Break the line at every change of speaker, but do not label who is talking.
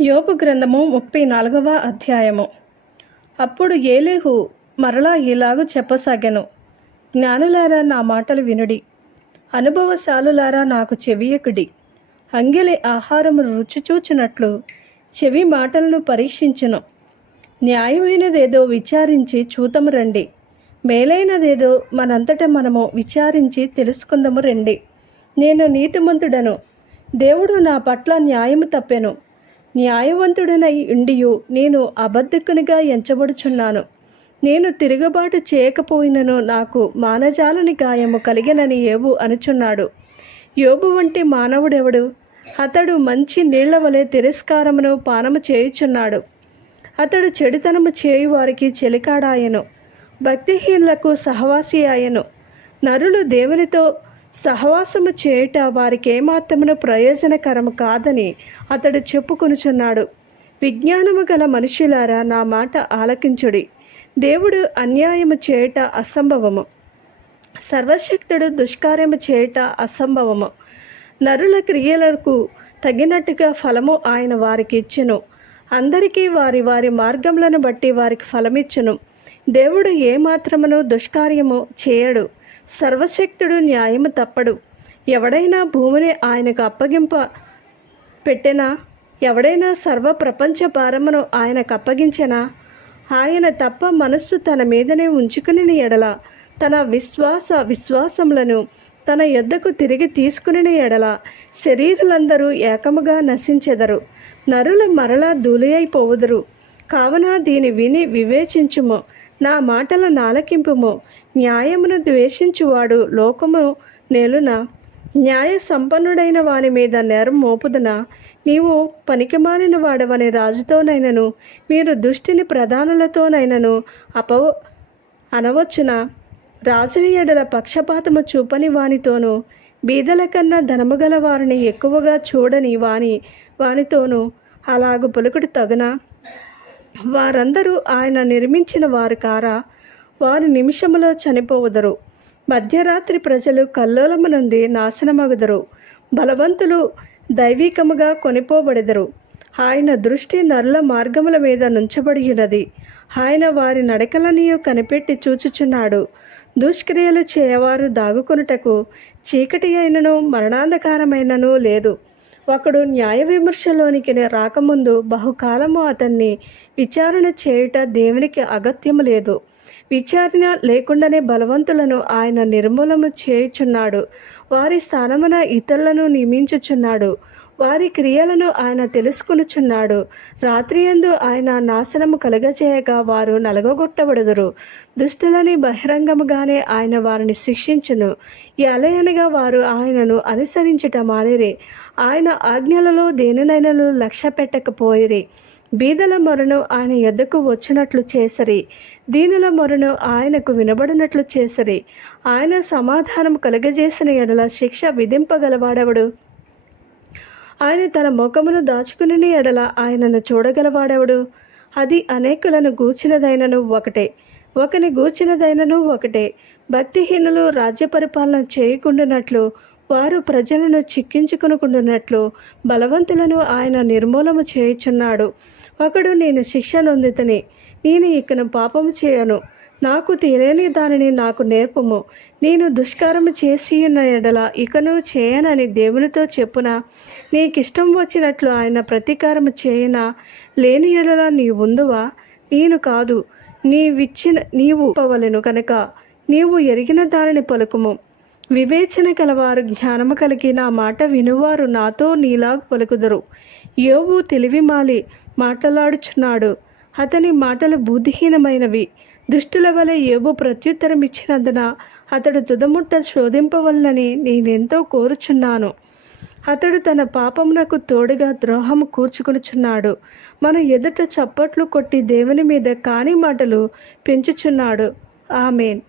యోబు గ్రంథము ముప్పై నాలుగవ అధ్యాయము. అప్పుడు ఏలేహు మరలా ఇలాగు చెప్పసాగాను. జ్ఞానులారా నా మాటలు వినుడి. అనుభవశాలులారా నాకు చెవియకుడి. అంగిలి ఆహారము రుచి చూచినట్లు చెవి మాటలను పరీక్షించును. న్యాయమైనదేదో విచారించి చూతము రండి. మేలైనదేదో మనంతట మనము విచారించి తెలుసుకుందము రండి. నేను నీతిమంతుడను. దేవుడు నా పట్ల న్యాయము తప్పెను. న్యాయవంతుడనై ఉండియు నేను అబద్ధకునిగా ఎంచబడుచున్నాను. నేను తిరుగుబాటు చేయకపోయినను నాకు మానజాలని గాయము కలిగినని ఏవు అనుచున్నాడు. యోబు వంటి మానవుడెవడు? అతడు మంచి నీళ్ళ వలె తిరస్కారమును పానము చేయుచున్నాడు. అతడు చెడుతనము చేయు వారికి చెలికాడాయను. భక్తిహీనులకు సహవాసి ఆయను నరులు దేవునితో సహవాసము చేయుట వారికి ఏమాత్రమును ప్రయోజనకరము కాదని అతడు చెప్పుకొనుచున్నాడు. విజ్ఞానము గల మనుషులారా నా మాట ఆలకించుడి. దేవుడు అన్యాయము చేయుట అసంభవము. సర్వశక్తుడు దుష్కార్యము చేయుట అసంభవము. నరుల క్రియలకు తగినట్టుగా ఫలము ఆయన వారికి ఇచ్చును. అందరికీ వారి వారి మార్గములను బట్టి వారికి ఫలమిచ్చును. దేవుడు ఏమాత్రమును దుష్కార్యము చేయడు. సర్వశక్తుడు న్యాయము తప్పడు. ఎవడైనా భూమిని ఆయనకు అప్పగింప పెట్టెనా? ఎవడైనా సర్వ ప్రపంచ భారమును ఆయనకు అప్పగించెనా? ఆయన తప్ప మనస్సు తన మీదనే ఉంచుకుని ఎడల తన విశ్వాస విశ్వాసములను తన యొద్దకు తిరిగి తీసుకుని ఎడల శరీరులందరూ ఏకముగా నశించెదరు. నరుల మరలా ధూళి అయిపోవుదురు కావున దీని విని వివేచించుము. నా మాటల నాలకింపుము. న్యాయమును ద్వేషించువాడు లోకము నేలున? న్యాయ సంపన్నుడైన వాని మీద నేరం మోపుదున? నీవు పనికిమాలిన వాడవని రాజుతోనైనను మీరు దుష్టిని ప్రధానులతోనైనను అపవ అనవచ్చున? రాజుని ఎడల పక్షపాతము చూపని వానితోనూ బీదల కన్నా ధనముగల వారిని ఎక్కువగా చూడని వాని వానితోనూ అలాగు పలుకుడు తగునా? వారందరూ ఆయన నిర్మించిన వారు కారా? వారు నిమిషములో చనిపోవుదరు. మధ్యరాత్రి ప్రజలు కల్లోలమునంది నాశనమగుదరు. బలవంతులు దైవికముగా కొనిపోబడెదరు. ఆయన దృష్టి నరుల మార్గముల మీద నుంచబడి ఉన్నది ఆయన వారి నడకలనియు కనిపెట్టి చూచుచున్నాడు. దుష్క్రియలు చేయవారు దాగుకొనుటకు చీకటి అయినను మరణాంధకారమైనను లేదు. ఒకడు న్యాయ విమర్శలోనికి రాకముందు బహుకాలము అతన్ని విచారణ చేయుట దేవునికి అగత్యము లేదు. విచారణ లేకుండానే బలవంతులను ఆయన నిర్మూలము చేయుచున్నాడు. వారి స్థానమున ఇతరులను నియమించుచున్నాడు. వారి క్రియలను ఆయన తెలుసుకునుచున్నాడు. రాత్రియందు ఆయన నాశనము కలుగజేయగా వారు నలగొట్టబడదురు దుష్టులని బహిరంగముగానే ఆయన వారిని శిక్షించును. ఎలయనగా వారు ఆయనను అనుసరించుట మానిరి. ఆయన ఆజ్ఞలలో దేనినైనను లక్ష్య పెట్టకపోయిరి బీదల మొరను ఆయన ఎద్దకు వచ్చినట్లు చేసరి. దీనుల మొరను ఆయనకు వినబడినట్లు చేసరి. ఆయన సమాధానం కలుగజేసిన ఎడల శిక్ష విధింపగలవాడెవడు? ఆయన తన ముఖమును దాచుకుని ఎడల ఆయనను చూడగలవాడెవడు? అది అనేకులను గూర్చినదైనను ఒకటే. ఒకని గూర్చినదైనను ఒకటే. భక్తిహీనులు రాజ్య పరిపాలన చేయకుండానట్లు వారు ప్రజలను చిక్కించుకునుకుంటున్నట్లు బలవంతులను ఆయన నిర్మూలము చేయుచున్నాడు. ఒకడు నేను శిక్ష నొందితని. నేను ఇకను పాపము చేయను. నాకు తెలియని దానిని నాకు నేర్పము. నేను దుష్కారము చేసి ఉన్న ఎడల ఇకను చేయనని దేవునితో చెప్పున? నీకిష్టం వచ్చినట్లు ఆయన ప్రతీకారము చేయనా? లేని ఎడల నీ ఉందువా నేను కాదు. నీవిచ్చిన నీవు పవలను కనుక. నీవు ఎరిగిన దానిని పలుకుము. వివేచన కలవారు జ్ఞానము కలిగి నా మాట వినువారు. నాతో నీలాగు పలుకుదరు. యోవు తెలివిమాలి మాట్లాడుచున్నాడు. అతని మాటలు బుద్ధిహీనమైనవి. దుష్టుల వలె యోబు ప్రత్యుత్తరం ఇచ్చినందున అతడు తుదముట్ట శోధింపవలనని నేనెంతో కోరుచున్నాను. అతడు తన పాపమునకు తోడుగా ద్రోహము కూర్చుకునిచున్నాడు. మన ఎదుట చప్పట్లు కొట్టి దేవుని మీద కాని మాటలు పెంచుచున్నాడు. ఆమెన్.